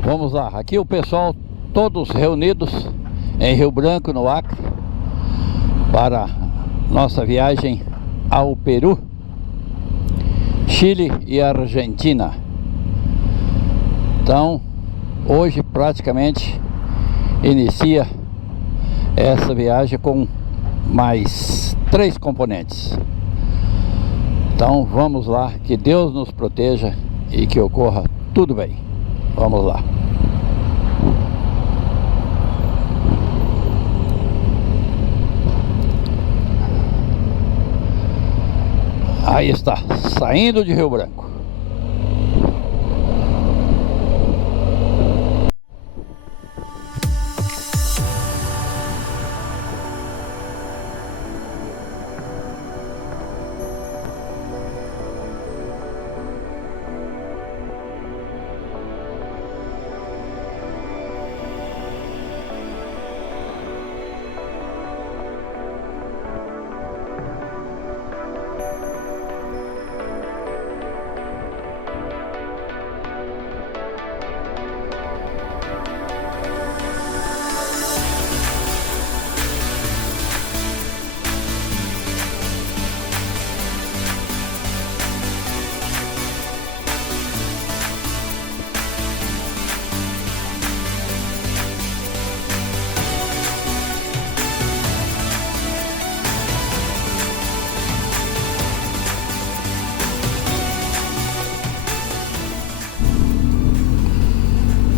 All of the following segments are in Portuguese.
Vamos lá, aqui o pessoal todos reunidos em Rio Branco, no Acre, para nossa viagem ao Peru, Chile e Argentina. Então, hoje praticamente inicia essa viagem com mais 3 componentes. Então vamos lá, que Deus nos proteja e que ocorra tudo bem. Vamos lá. Aí está, saindo de Rio Branco.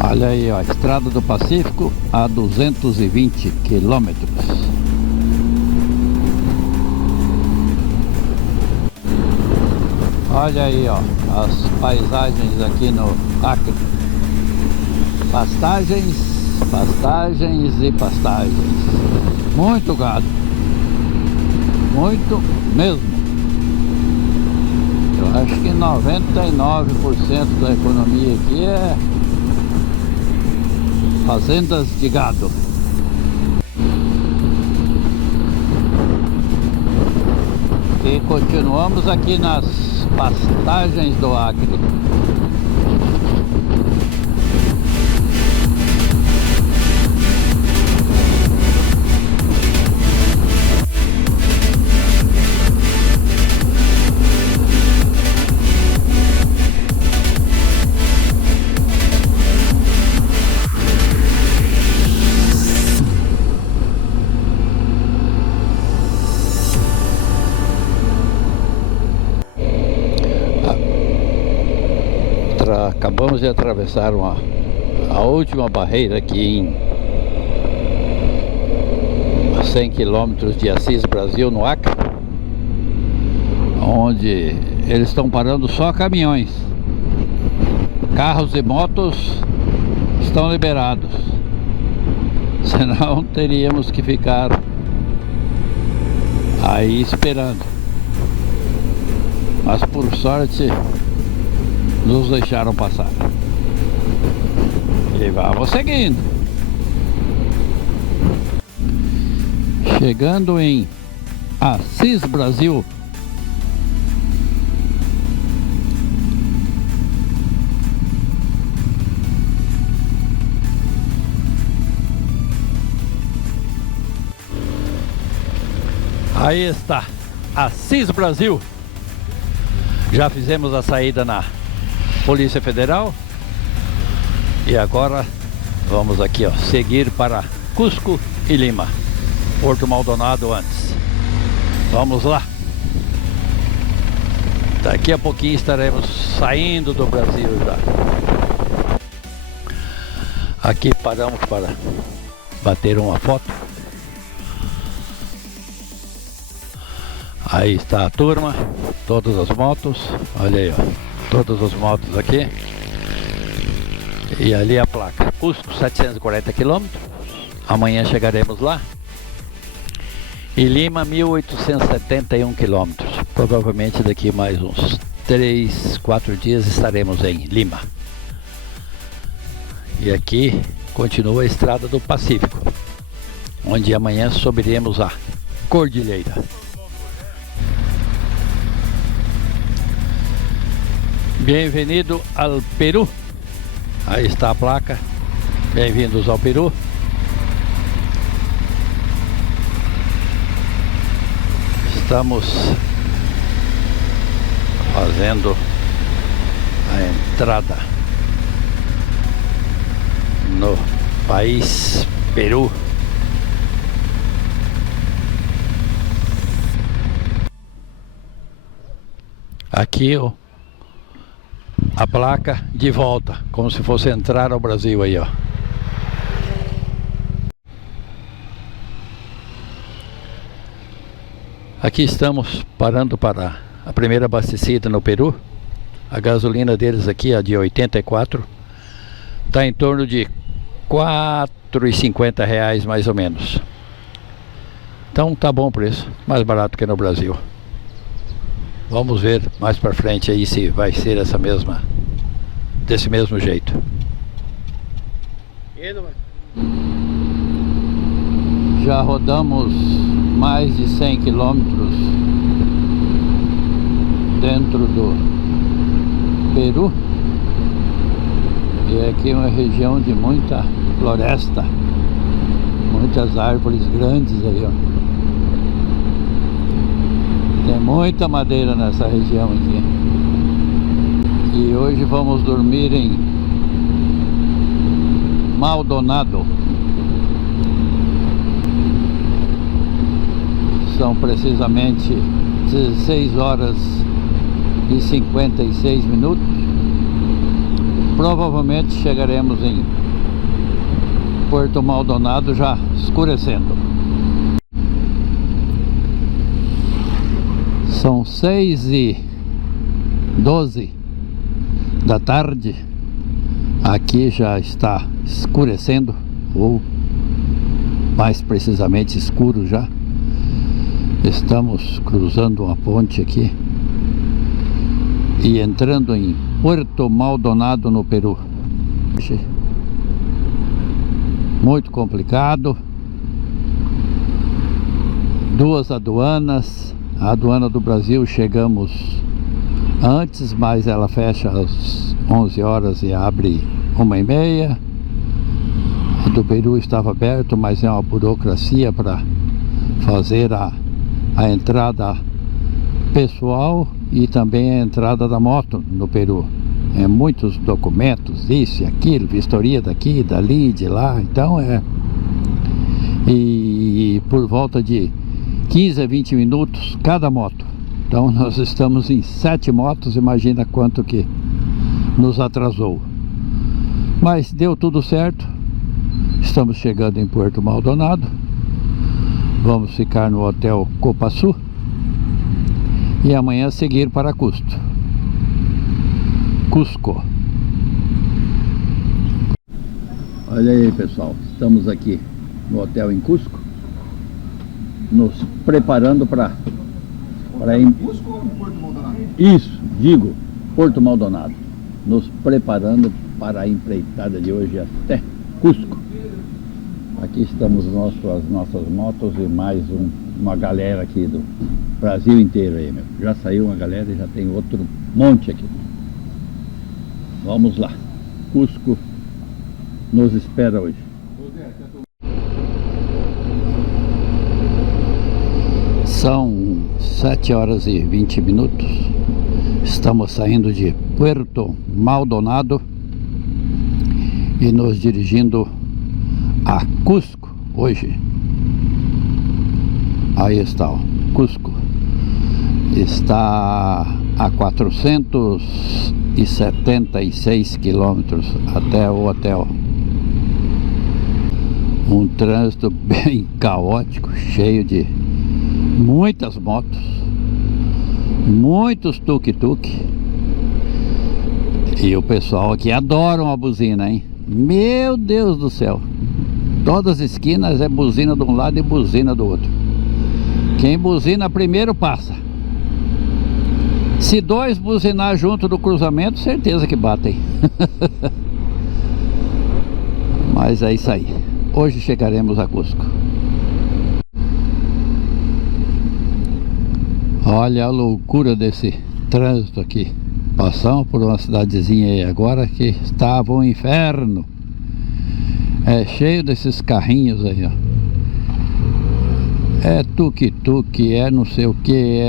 Olha aí, ó, Estrada do Pacífico a 220 quilômetros. Olha aí, ó, as paisagens aqui no Acre. Pastagens, pastagens e pastagens. Muito gado. Muito mesmo. Eu acho que 99% da economia aqui é fazendas de gado. E continuamos aqui nas pastagens do Acre. Acabamos de atravessar a última barreira aqui a 100 quilômetros de Assis, Brasil, no Acre, onde eles estão parando só caminhões. Carros e motos estão liberados, senão teríamos que ficar aí esperando. Mas por sorte nos deixaram passar. E vamos seguindo. Chegando em Assis, Brasil. Aí está, Assis, Brasil. Já fizemos a saída na Polícia Federal e agora vamos aqui, ó, seguir para Cusco e Lima, Porto Maldonado antes. Vamos lá. Daqui a pouquinho estaremos saindo do Brasil já. Aqui paramos para bater uma foto. Aí está a turma, todas as motos, olha aí, ó, todas as motos aqui. E ali a placa, Cusco 740 km, amanhã chegaremos lá. E Lima 1871 km, provavelmente daqui mais uns 3, 4 dias estaremos em Lima. E aqui continua a Estrada do Pacífico, onde amanhã subiremos a cordilheira. Bem-vindo ao Peru. Aí está a placa. Bem-vindos ao Peru. Estamos fazendo a entrada no país Peru. Aqui a placa de volta, como se fosse entrar ao Brasil aí, ó. Aqui estamos parando para a primeira abastecida no Peru. A gasolina deles aqui, a de 84, está em torno de R$4,50 mais ou menos. Então tá bom o preço, mais barato que no Brasil. Vamos ver mais para frente aí se vai ser desse mesmo jeito. Já rodamos mais de 100 quilômetros dentro do Peru. E aqui é uma região de muita floresta, muitas árvores grandes aí, ó. Tem muita madeira nessa região aqui. E hoje vamos dormir em Maldonado. São precisamente 16 horas e 56 minutos. Provavelmente chegaremos em Puerto Maldonado já escurecendo. São 6h12 da tarde. Aqui já está escurecendo, ou mais precisamente escuro já. Estamos cruzando uma ponte aqui e entrando em Puerto Maldonado, no Peru. Muito complicado. Duas aduanas. A aduana do Brasil chegamos antes, mas ela fecha às 11 horas e abre 1h30. A do Peru estava aberto, mas é uma burocracia para fazer a entrada pessoal e também a entrada da moto no Peru. É muitos documentos, isso e aquilo, vistoria daqui, dali, de lá. Então e por volta de 15 a 20 minutos cada moto. Então nós estamos em 7 motos, imagina quanto que nos atrasou. Mas deu tudo certo. Estamos chegando em Puerto Maldonado. Vamos ficar no Hotel Copaçu e amanhã seguir para Cusco. Olha aí, pessoal, estamos aqui no hotel em Cusco, nos preparando para ir... Cusco ou Porto Maldonado? Isso, digo, Porto Maldonado. Nos preparando para a empreitada de hoje até Cusco. Aqui estamos as nossas motos e mais uma galera aqui do Brasil inteiro aí, meu. Já saiu uma galera e já tem outro monte aqui. Vamos lá. Cusco nos espera hoje. São 7 horas e 20 minutos. Estamos saindo de Puerto Maldonado e nos dirigindo a Cusco hoje. Aí está, ó, Cusco. Está a 476 quilômetros até o hotel. Um trânsito bem caótico, cheio de muitas motos, muitos tuk-tuk. E o pessoal aqui adora uma buzina, hein? Meu Deus do céu! Todas as esquinas é buzina de um lado e buzina do outro. Quem buzina primeiro passa. Se dois buzinar junto do cruzamento, certeza que batem. Mas é isso aí. Hoje chegaremos a Cusco. Olha a loucura desse trânsito aqui. Passamos por uma cidadezinha aí agora que estava um inferno. É cheio desses carrinhos aí, ó. É tuk-tuk, é não sei o que,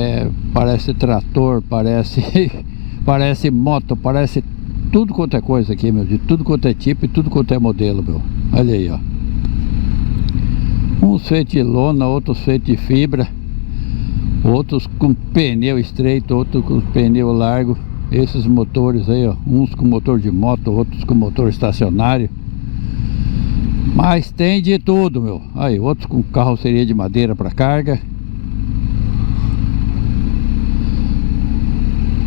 parece trator, parece moto, parece tudo quanto é coisa aqui, meu. De tudo quanto é tipo e tudo quanto é modelo, meu. Olha aí, ó. Uns feitos de lona, outros feitos de fibra, outros com pneu estreito, outros com pneu largo. Esses motores aí, ó, uns com motor de moto, outros com motor estacionário. Mas tem de tudo, meu. Aí, outros com carroceria de madeira para carga.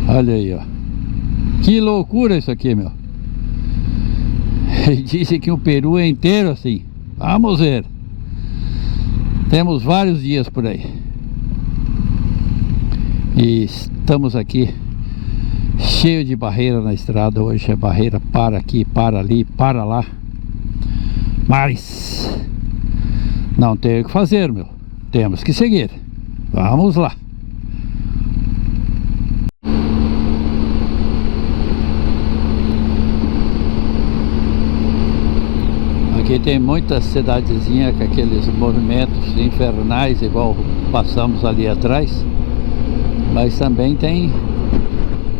Olha aí, ó. Que loucura isso aqui, meu. Disse que o Peru é inteiro assim. Vamos ver. Temos vários dias por aí. E estamos aqui cheio de barreira na estrada. Hoje é barreira para aqui, para ali, para lá. Mas não tem o que fazer, meu. Temos que seguir. Vamos lá. Aqui tem muita cidadezinha com aqueles movimentos infernais, igual passamos ali atrás. Mas também tem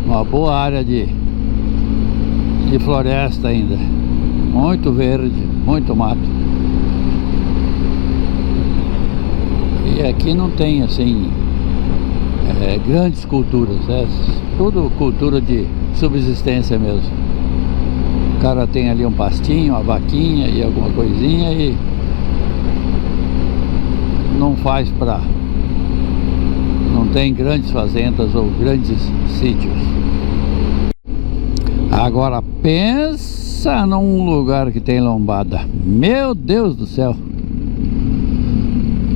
uma boa área de floresta ainda. Muito verde, muito mato. E aqui não tem assim grandes culturas, é tudo cultura de subsistência mesmo. O cara tem ali um pastinho, uma vaquinha e alguma coisinha e não faz não tem grandes fazendas ou grandes sítios. Agora pensa num lugar que tem lombada. Meu Deus do céu.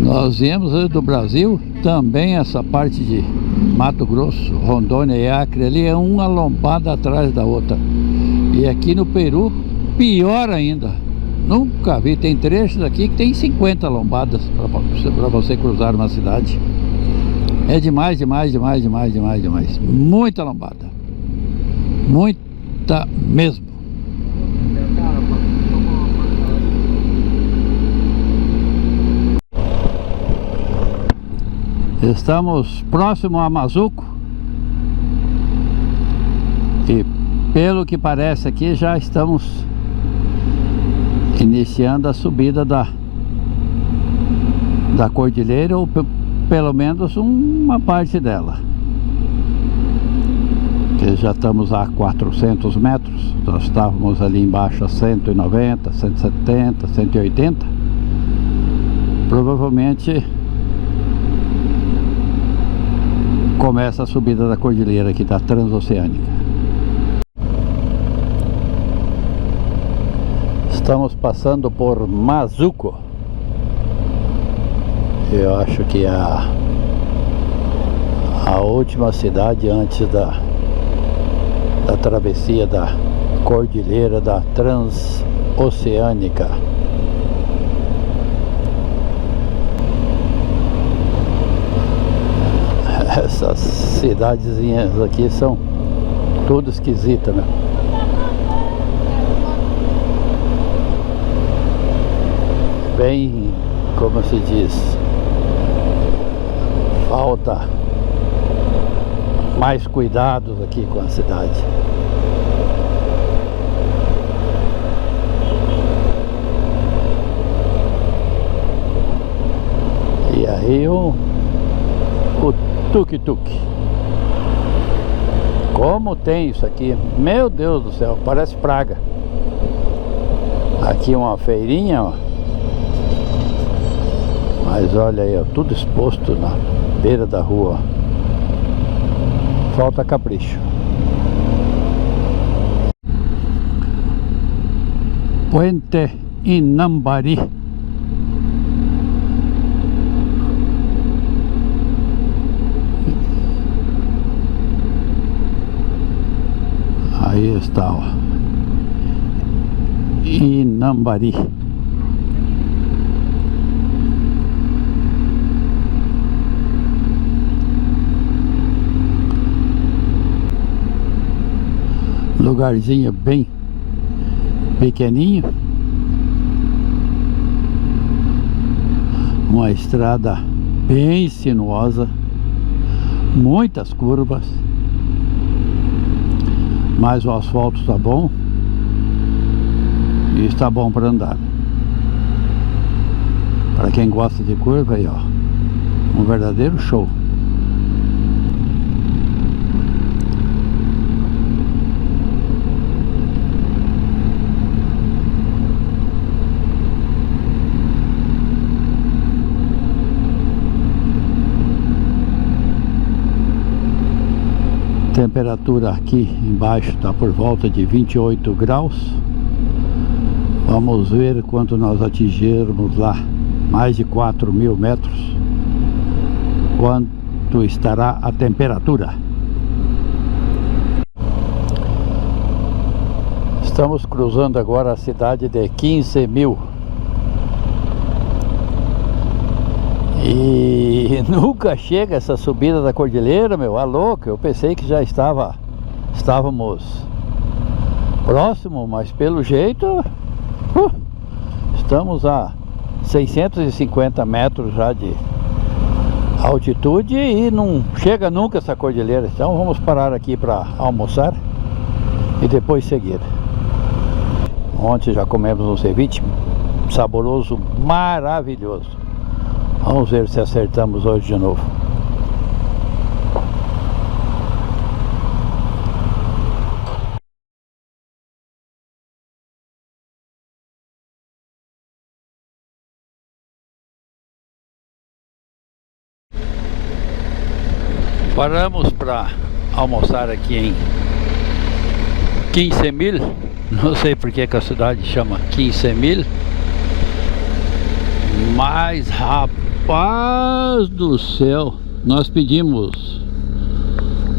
Nós viemos do Brasil também essa parte de Mato Grosso, Rondônia e Acre. Ali é uma lombada atrás da outra. E aqui no Peru, pior ainda. Nunca vi. Tem trechos aqui que tem 50 lombadas para você cruzar uma cidade. É demais, demais, demais, demais, demais, demais. Muita lombada. Muita mesmo. Estamos próximo a Mazuco. E pelo que parece aqui já estamos iniciando a subida da cordilheira, ou pelo menos uma parte dela. Que já estamos a 400 metros. Nós estávamos ali embaixo a 190, 170, 180. Provavelmente começa a subida da cordilheira aqui da Transoceânica. Estamos passando por Mazuco. Eu acho que é a última cidade antes da travessia da cordilheira da Transoceânica. Essas cidadezinhas aqui são tudo esquisitas, né? Bem, como se diz, falta mais cuidados aqui com a cidade. E aí o tuk-tuk. Como tem isso aqui? Meu Deus do céu, parece praga. Aqui uma feirinha, ó. Mas olha aí, ó, tudo exposto na beira da rua, ó. Falta capricho. Puente Inambari. Aí está, ó. Inambari. lugarzinho bem pequenininho, uma estrada bem sinuosa, muitas curvas, mas o asfalto está bom e está bom para andar. Para quem gosta de curva aí, ó, um verdadeiro show. Temperatura aqui embaixo está por volta de 28 graus. Vamos ver quando nós atingirmos lá mais de 4.000 metros, quanto estará a temperatura. Estamos cruzando agora a cidade de 15.000 e nunca chega essa subida da cordilheira, meu. Ah, louco, eu pensei que já estávamos próximo, mas pelo jeito estamos a 650 metros já de altitude e não chega nunca essa cordilheira. Então vamos parar aqui para almoçar e depois seguir. Ontem já comemos um ceviche saboroso, maravilhoso. Vamos ver se acertamos hoje de novo. Paramos para almoçar aqui em 15.000. Não sei porque que a cidade chama 15.000, mas rapaz do céu, nós pedimos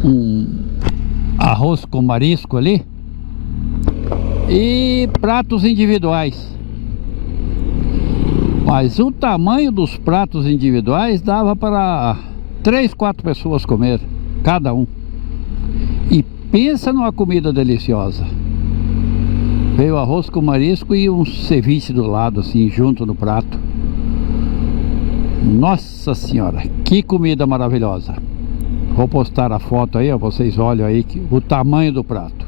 um arroz com marisco ali e pratos individuais, mas o tamanho dos pratos individuais dava para 3, 4 pessoas comer cada um. E pensa numa comida deliciosa. Veio arroz com marisco e um ceviche do lado, assim, junto no prato. Nossa senhora, que comida maravilhosa. Vou postar a foto aí, ó, vocês olham aí o tamanho do prato.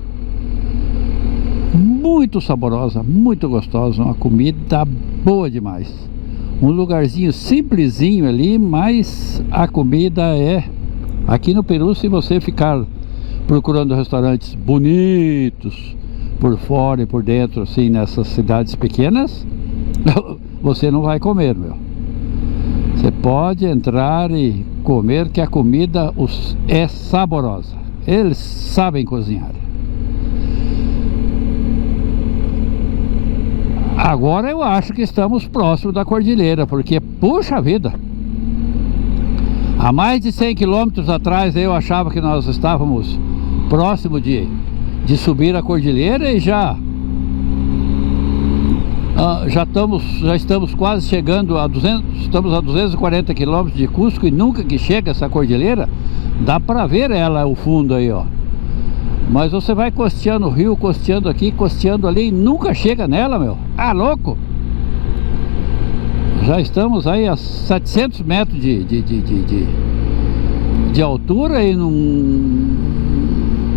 Muito saborosa, muito gostosa, uma comida boa demais. Um lugarzinho simplesinho ali, mas a comida é... Aqui no Peru, se você ficar procurando restaurantes bonitos por fora e por dentro, assim, nessas cidades pequenas, você não vai comer, meu. Você pode entrar e comer, que a comida é saborosa. Eles sabem cozinhar. Agora eu acho que estamos próximos da cordilheira, porque, puxa vida, há mais de 100 quilômetros atrás eu achava que nós estávamos próximo de subir a cordilheira e já estamos quase chegando a 240 quilômetros de Cusco, e nunca que chega essa cordilheira, dá para ver ela, o fundo aí, ó. Mas você vai costeando o rio, costeando aqui, costeando ali, e nunca chega nela, meu. Ah, louco! Já estamos aí a 700 metros de altura e não...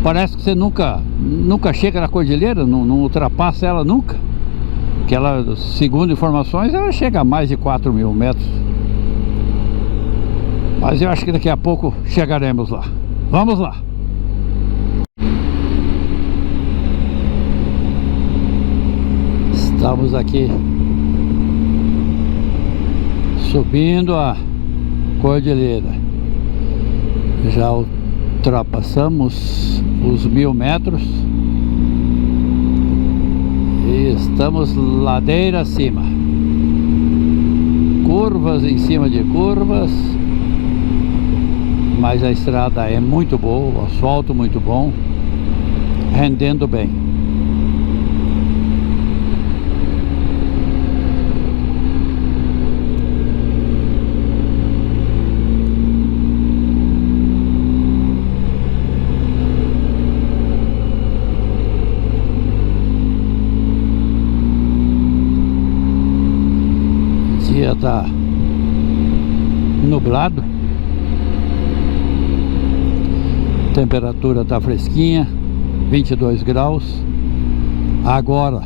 Parece que você nunca chega na cordilheira, não ultrapassa ela nunca. Que ela, segundo informações, ela chega a mais de 4.000 metros. Mas eu acho que daqui a pouco chegaremos lá. Vamos lá! Estamos aqui subindo a cordilheira. Já ultrapassamos os 1.000 metros e estamos ladeira acima. Curvas em cima de curvas, mas a estrada é muito boa, o asfalto muito bom, rendendo bem. está nublado. Temperatura está fresquinha, 22 graus agora,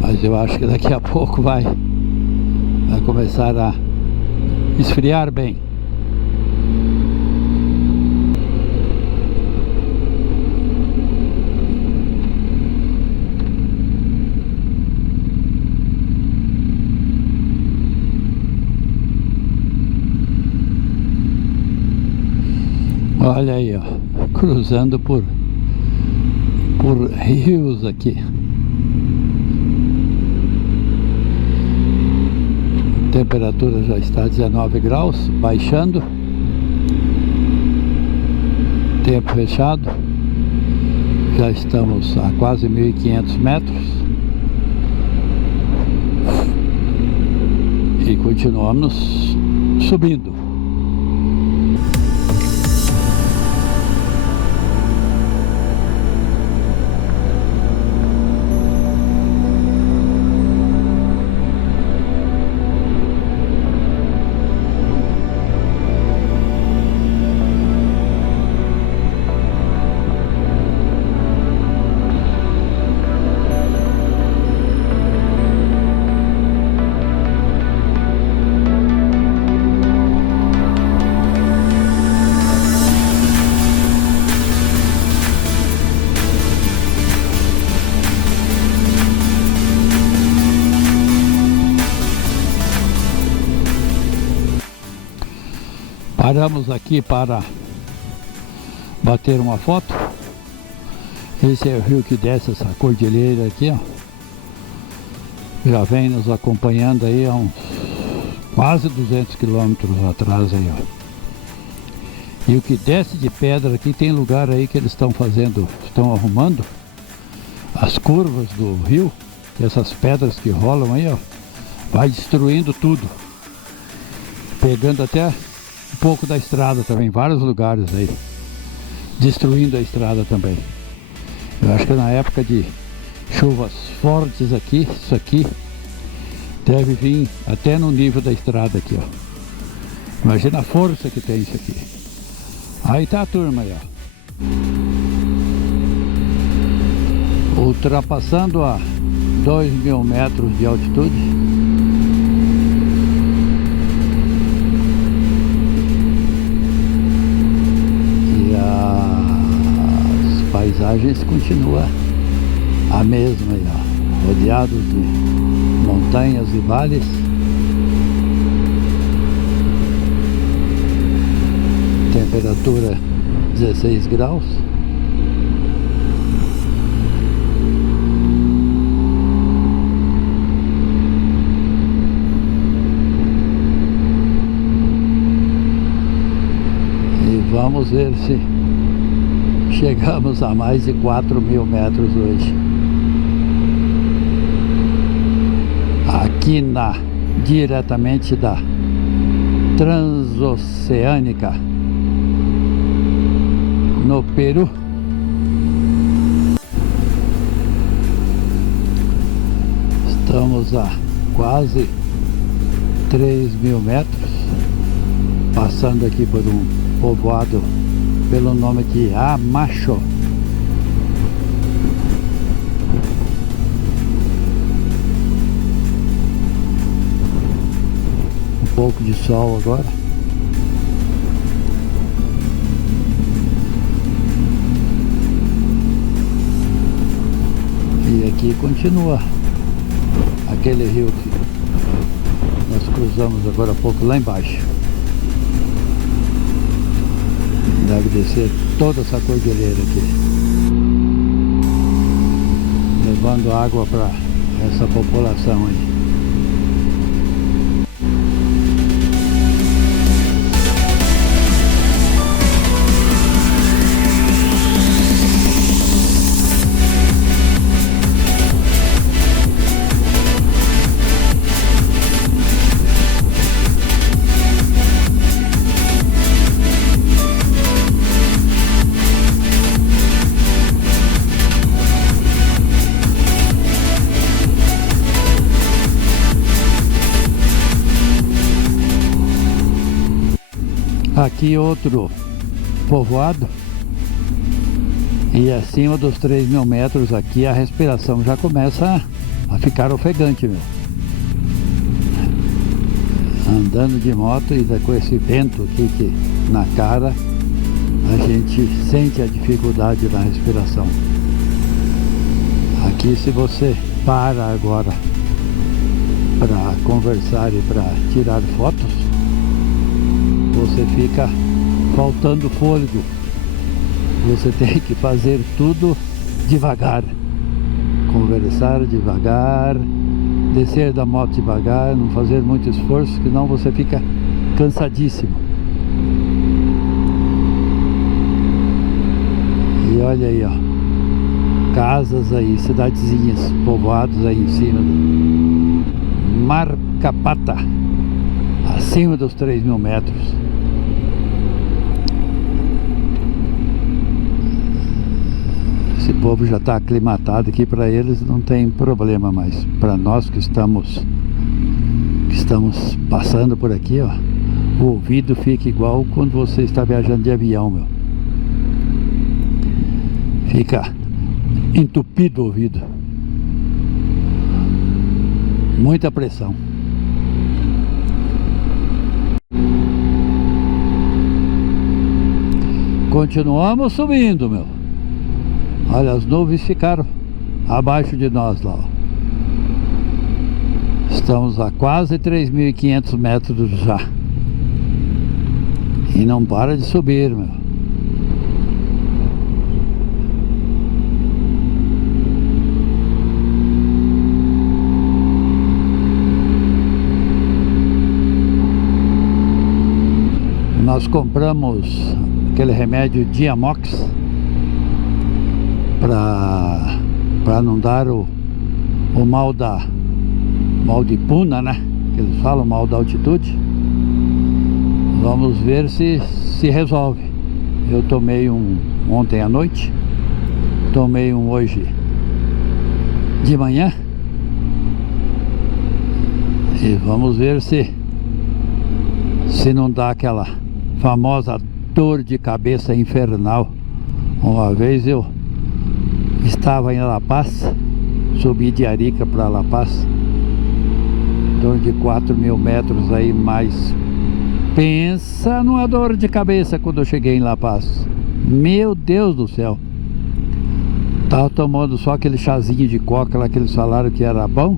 mas eu acho que daqui a pouco vai começar a esfriar bem. Olha aí, ó, cruzando por rios aqui. A temperatura já está 19 graus, baixando. Tempo fechado. Já estamos a quase 1.500 metros. E continuamos subindo. Paramos aqui para bater uma foto. Esse é o rio que desce essa cordilheira aqui, ó. Já vem nos acompanhando aí há uns quase 200 quilômetros atrás aí, ó. E o que desce de pedra aqui, tem lugar aí que eles estão fazendo, estão arrumando as curvas do rio. E essas pedras que rolam aí, ó, vai destruindo tudo, pegando até um pouco da estrada também, vários lugares aí, destruindo a estrada também. Eu acho que na época de chuvas fortes aqui, isso aqui deve vir até no nível da estrada aqui, ó. Imagina a força que tem isso aqui. Aí tá a turma aí, ó, ultrapassando a 2.000 metros de altitude. Paisagens continua a mesma aí, ó, rodeados de montanhas e vales. Temperatura 16 graus. E vamos ver se chegamos a mais de 4.000 metros hoje. Aqui diretamente da Transoceânica, no Peru. Estamos a quase 3.000 metros, passando aqui por um povoado pelo nome de Amacho. Um pouco de sol agora. E aqui continua aquele rio que nós cruzamos agora há pouco lá embaixo. Deve descer toda essa cordilheira aqui, levando água para essa população aí. Aqui outro povoado. E acima dos 3.000 metros aqui a respiração já começa a ficar ofegante, meu. Andando de moto e com esse vento aqui na cara, a gente sente a dificuldade na respiração. Aqui, se você para agora para conversar e para tirar fotos, você fica faltando fôlego. Você tem que fazer tudo devagar, conversar devagar, descer da moto devagar, não fazer muito esforço, senão você fica cansadíssimo. E olha aí, ó, casas aí, cidadezinhas, povoados aí em cima do Marcapata, acima dos 3.000 metros. Esse povo já está aclimatado aqui, para eles não tem problema, mas para nós que estamos passando por aqui, ó, o ouvido fica igual quando você está viajando de avião, meu. Fica entupido o ouvido. Muita pressão. Continuamos subindo, meu. Olha, as nuvens ficaram abaixo de nós lá, ó. Estamos a quase 3.500 metros já. E não para de subir, meu. Nós compramos aquele remédio Diamox para não dar o mal de puna, né? Que eles falam, mal da altitude. Vamos ver se resolve. Eu tomei um ontem à noite, tomei um hoje de manhã, e vamos ver se não dá aquela famosa dor de cabeça infernal. Uma vez eu estava em La Paz, subi de Arica para La Paz, em torno de 4.000 metros aí, mas pensa numa dor de cabeça quando eu cheguei em La Paz. Meu Deus do céu. Tava tomando só aquele chazinho de coca lá que eles falaram que era bom.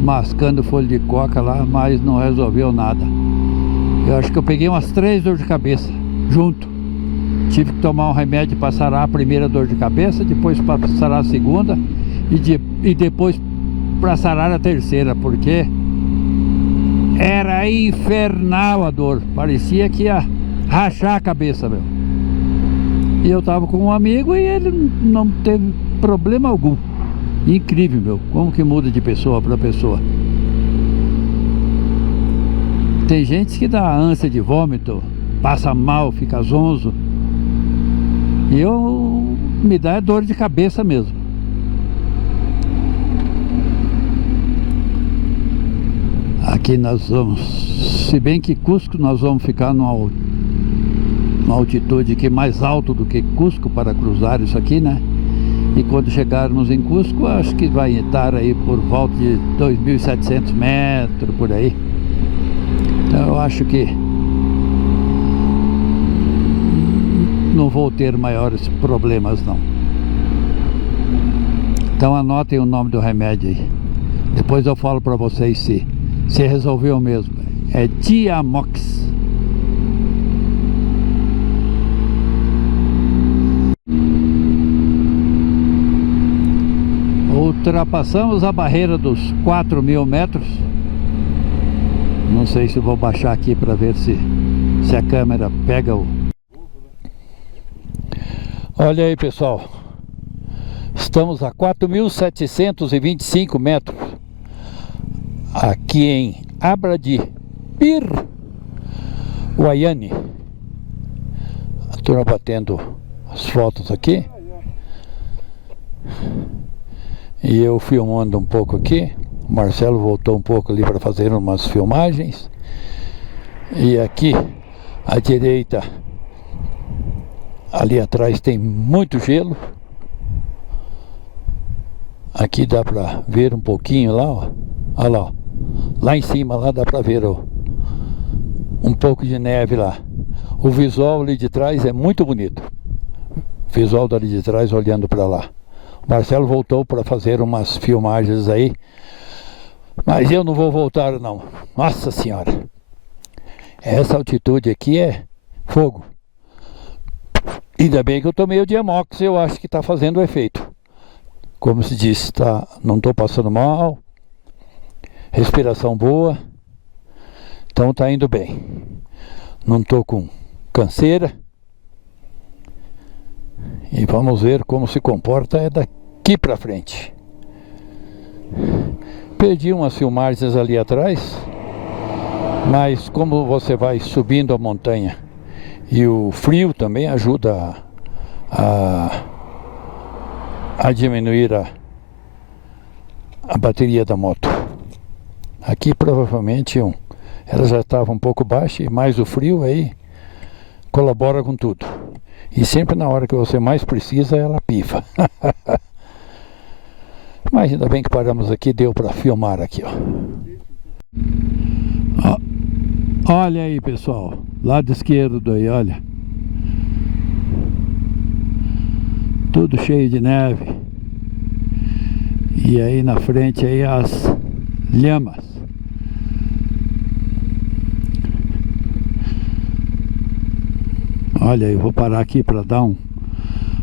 Mascando folha de coca lá, mas não resolveu nada. Eu acho que eu peguei umas 3 dores de cabeça junto. Tive que tomar um remédio para sarar a primeira dor de cabeça, depois para sarar a segunda e depois para sarar a terceira, porque era infernal a dor. Parecia que ia rachar a cabeça, meu. E eu tava com um amigo e ele não teve problema algum. Incrível, meu. Como que muda de pessoa para pessoa. Tem gente que dá ânsia de vômito, passa mal, fica zonzo. E me dá dor de cabeça mesmo. Aqui nós vamos, se bem que Cusco nós vamos ficar numa altitude que é mais alto do que Cusco para cruzar isso aqui, né? E quando chegarmos em Cusco, acho que vai estar aí por volta de 2.700 metros, por aí. Então eu acho que não vou ter maiores problemas, não. Então anotem o nome do remédio aí. Depois eu falo para vocês se resolveu mesmo. É Diamox. Ultrapassamos a barreira dos 4.000 metros. Não sei se vou baixar aqui para ver se a câmera pega o... Olha aí, pessoal. Estamos a 4.725 metros. Aqui em Abra de Pir, Uaiane. A turma batendo as fotos aqui. E eu filmando um pouco aqui. O Marcelo voltou um pouco ali para fazer umas filmagens. E aqui à direita, ali atrás tem muito gelo. Aqui dá para ver um pouquinho lá, ó. Olha lá, ó. Lá em cima lá dá para ver, ó, um pouco de neve lá. O visual ali de trás é muito bonito. O visual dali de trás olhando para lá. O Marcelo voltou para fazer umas filmagens aí, mas eu não vou voltar não. Nossa Senhora, essa altitude aqui é fogo. Ainda bem que eu tomei o Diamox, eu acho que está fazendo o efeito. Como se disse, tá, não estou passando mal, respiração boa, então tá indo bem. Não estou com canseira. E vamos ver como se comporta é daqui para frente. Perdi umas filmagens ali atrás, mas como você vai subindo a montanha e o frio também ajuda a diminuir a bateria da moto. Aqui provavelmente ela já estava um pouco baixa e mais o frio aí colabora com tudo. E sempre na hora que você mais precisa ela pifa. Mas ainda bem que paramos aqui, deu para filmar aqui, ó. Olha aí, pessoal, lado esquerdo aí, olha. Tudo cheio de neve. E aí na frente aí as lhamas. Olha, eu vou parar aqui para dar um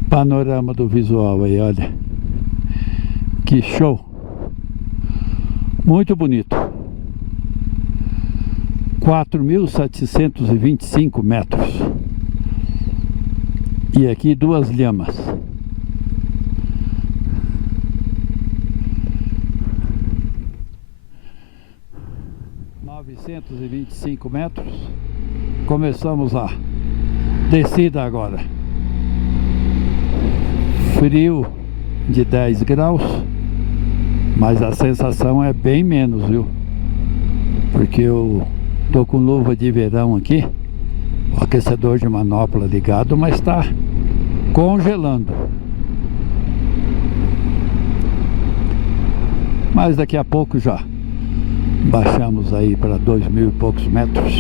panorama do visual aí, olha. Que show! Muito bonito. 4.725 metros. E aqui duas lhamas. ...925 metros. Começamos a descida agora. Frio de 10 graus. Mas a sensação é bem menos, viu? Porque eu tô com luva de verão aqui. O aquecedor de manopla ligado, mas está congelando. Mas daqui a pouco já baixamos aí para 2.000 e poucos metros.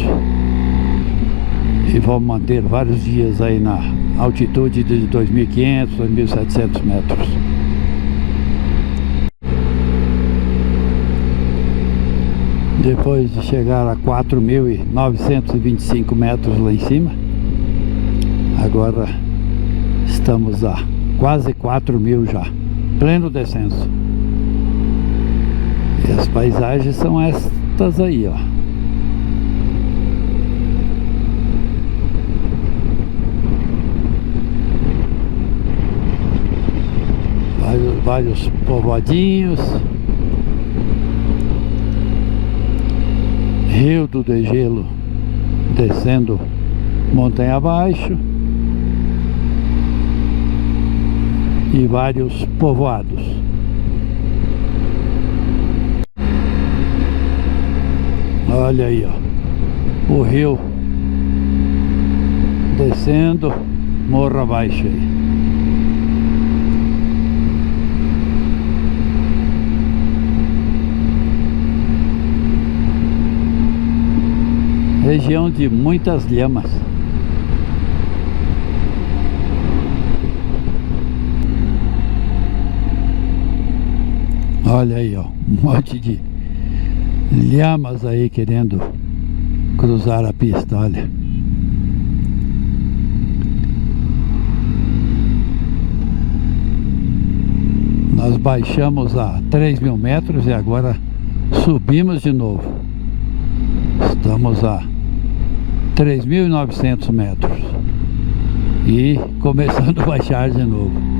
E vamos manter vários dias aí na altitude de 2.500, 2.700 metros. Depois de chegar a 4.925 metros lá em cima, agora estamos a quase 4.000 já, pleno descenso. E as paisagens são estas aí, ó. Vários povoadinhos. Rio do Degelo descendo montanha abaixo. E vários povoados. Olha aí, ó. O rio descendo morro abaixo aí. Região de muitas lhamas. Olha aí, ó, um monte de lhamas aí querendo cruzar a pista, olha. Nós baixamos a 3.000 metros e agora subimos de novo. Estamos a 3.900 metros e começando a baixar de novo.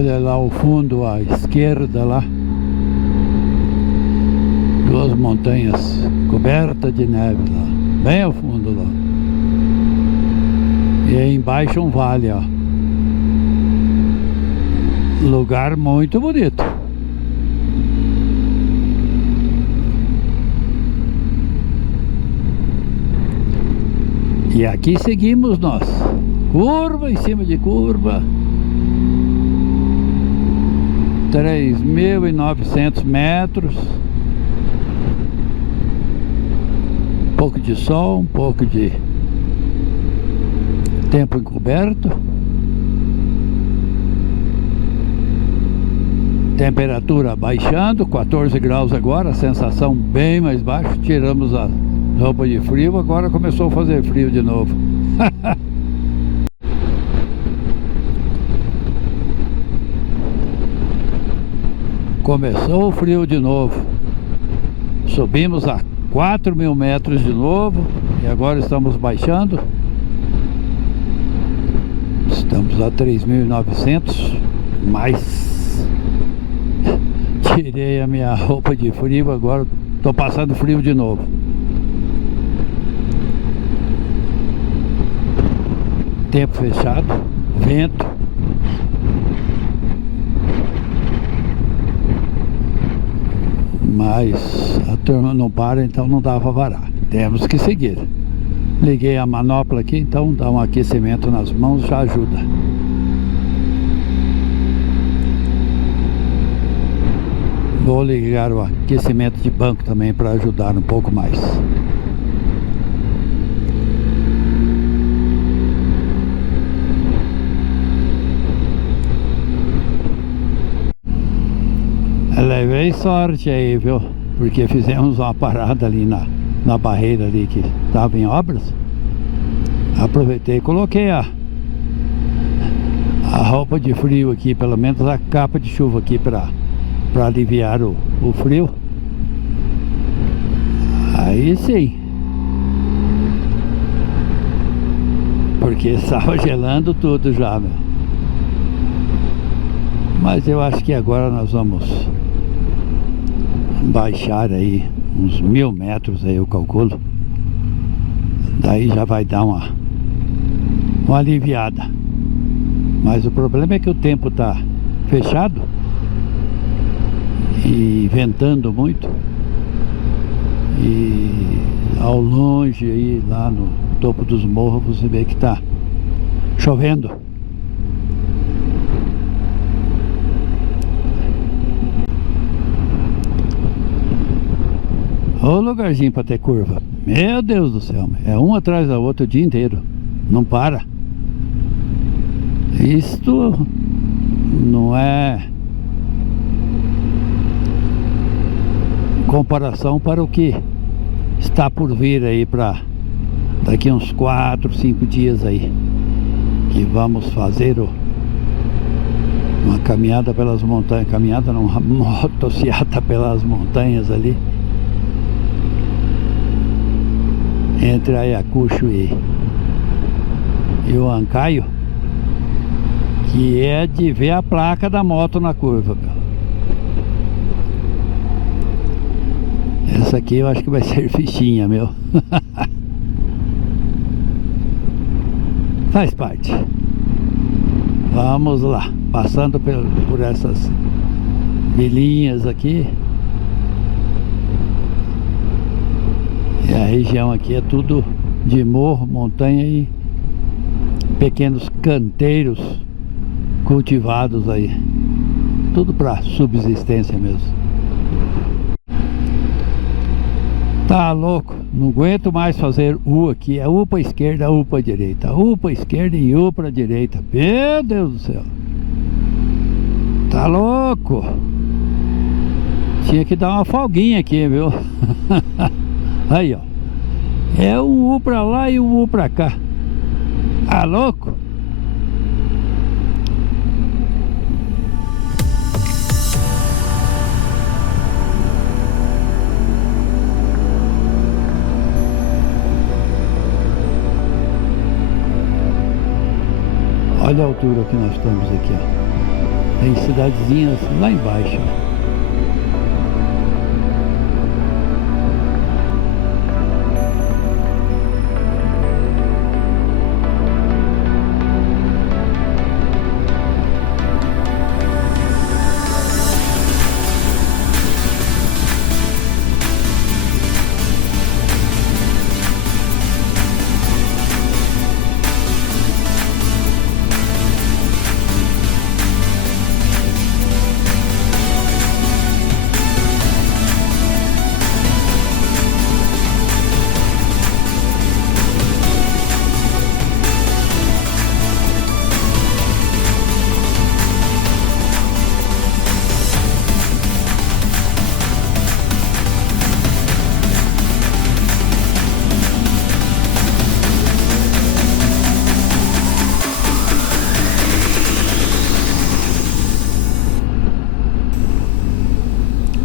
Olha lá o fundo à esquerda lá. Duas montanhas cobertas de neve lá. Bem ao fundo lá. E aí embaixo um vale, ó. Lugar muito bonito. E aqui seguimos nós. Curva em cima de curva. 3.900 metros. Um pouco de sol, um pouco de tempo encoberto. Temperatura baixando, 14 graus agora, sensação bem mais baixa. Tiramos a roupa de frio, agora começou a fazer frio de novo. Começou o frio de novo. Subimos a 4.000 metros de novo e agora estamos baixando. Estamos a 3.900, mas tirei a minha roupa de frio, agora estou passando frio de novo. Tempo fechado, vento. Mas a turma não para, então não dá para varar. Temos que seguir. Liguei a manopla aqui, então dá um aquecimento nas mãos, já ajuda. Vou ligar o aquecimento de banco também para ajudar um pouco mais. Levei sorte aí, viu? Porque fizemos uma parada ali na barreira ali que estava em obras. Aproveitei e coloquei a roupa de frio aqui, pelo menos a capa de chuva aqui para aliviar o frio. Aí sim. Porque estava gelando tudo já, meu. Mas eu acho que agora nós vamos baixar aí uns 1.000 metros aí, eu calculo. Daí já vai dar uma aliviada. Mas o problema é que o tempo tá fechado e ventando muito. E ao longe aí, lá no topo dos morros, você vê que tá chovendo. Ô lugarzinho para ter curva. Meu Deus do céu, é um atrás da outra o dia inteiro. Não para. Isto não é comparação para o que está por vir aí para daqui uns 4, 5 dias aí, que vamos fazer uma caminhada pelas montanhas. Caminhada não, uma motociata pelas montanhas ali entre Ayacucho e o Ancaio, que é de ver a placa da moto na curva, meu. Essa aqui eu acho que vai ser fichinha, meu. Faz parte. Vamos lá, passando por essas vilinhas aqui. E a região aqui é tudo de morro, montanha e pequenos canteiros cultivados aí. Tudo para subsistência mesmo. Tá louco, não aguento mais fazer U aqui. É U para esquerda, U para direita. U para esquerda e U para direita. Meu Deus do céu. Tá louco. Tinha que dar uma folguinha aqui, viu? Aí, ó. É um U pra lá e um U pra cá. Ah, louco? Olha a altura que nós estamos aqui, ó. Tem cidadezinhas lá embaixo.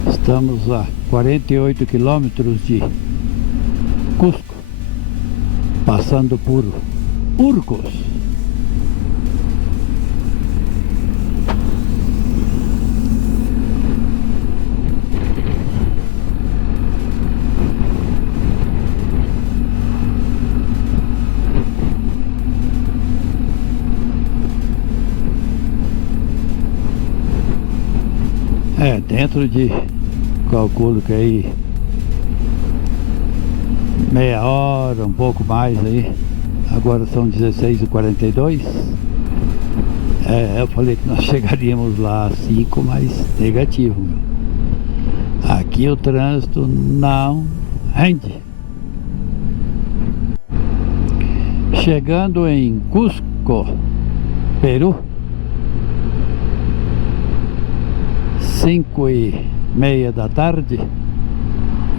Estamos a 48 quilômetros de Cusco, passando por Urcos. Dentro de, calculo que aí meia hora, um pouco mais aí. Agora são 16h42. Eu falei que nós chegaríamos lá às 5, mas negativo, meu. Aqui o trânsito não rende. Chegando em Cusco, Peru, 5h30 da tarde,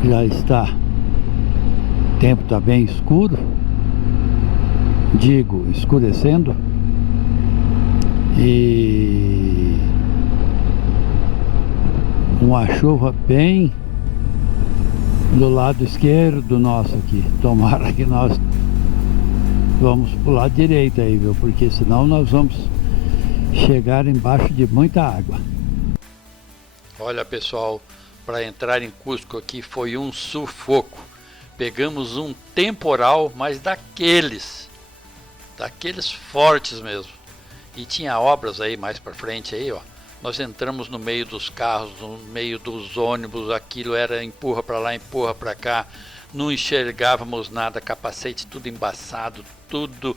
já está, o tempo está bem escuro, digo, escurecendo, e uma chuva bem do lado esquerdo nosso aqui. Tomara que nós vamos pro lado direito aí, viu? Porque senão nós vamos chegar embaixo de muita água. Olha, pessoal, para entrar em Cusco aqui foi um sufoco. Pegamos um temporal, mas daqueles fortes mesmo. E tinha obras aí mais para frente aí, ó. Nós entramos no meio dos carros, no meio dos ônibus, aquilo era empurra para lá, empurra para cá. Não enxergávamos nada, capacete tudo embaçado, tudo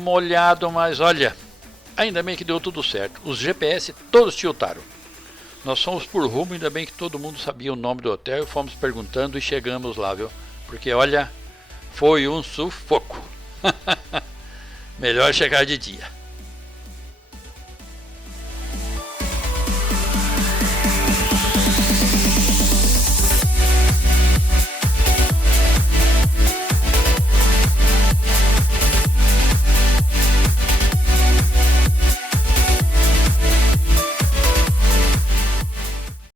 molhado, mas olha, ainda bem que deu tudo certo. Os GPS todos tiltaram. Nós fomos por rumo, ainda bem que todo mundo sabia o nome do hotel e fomos perguntando e chegamos lá, viu? Porque olha, foi um sufoco. Melhor chegar de dia.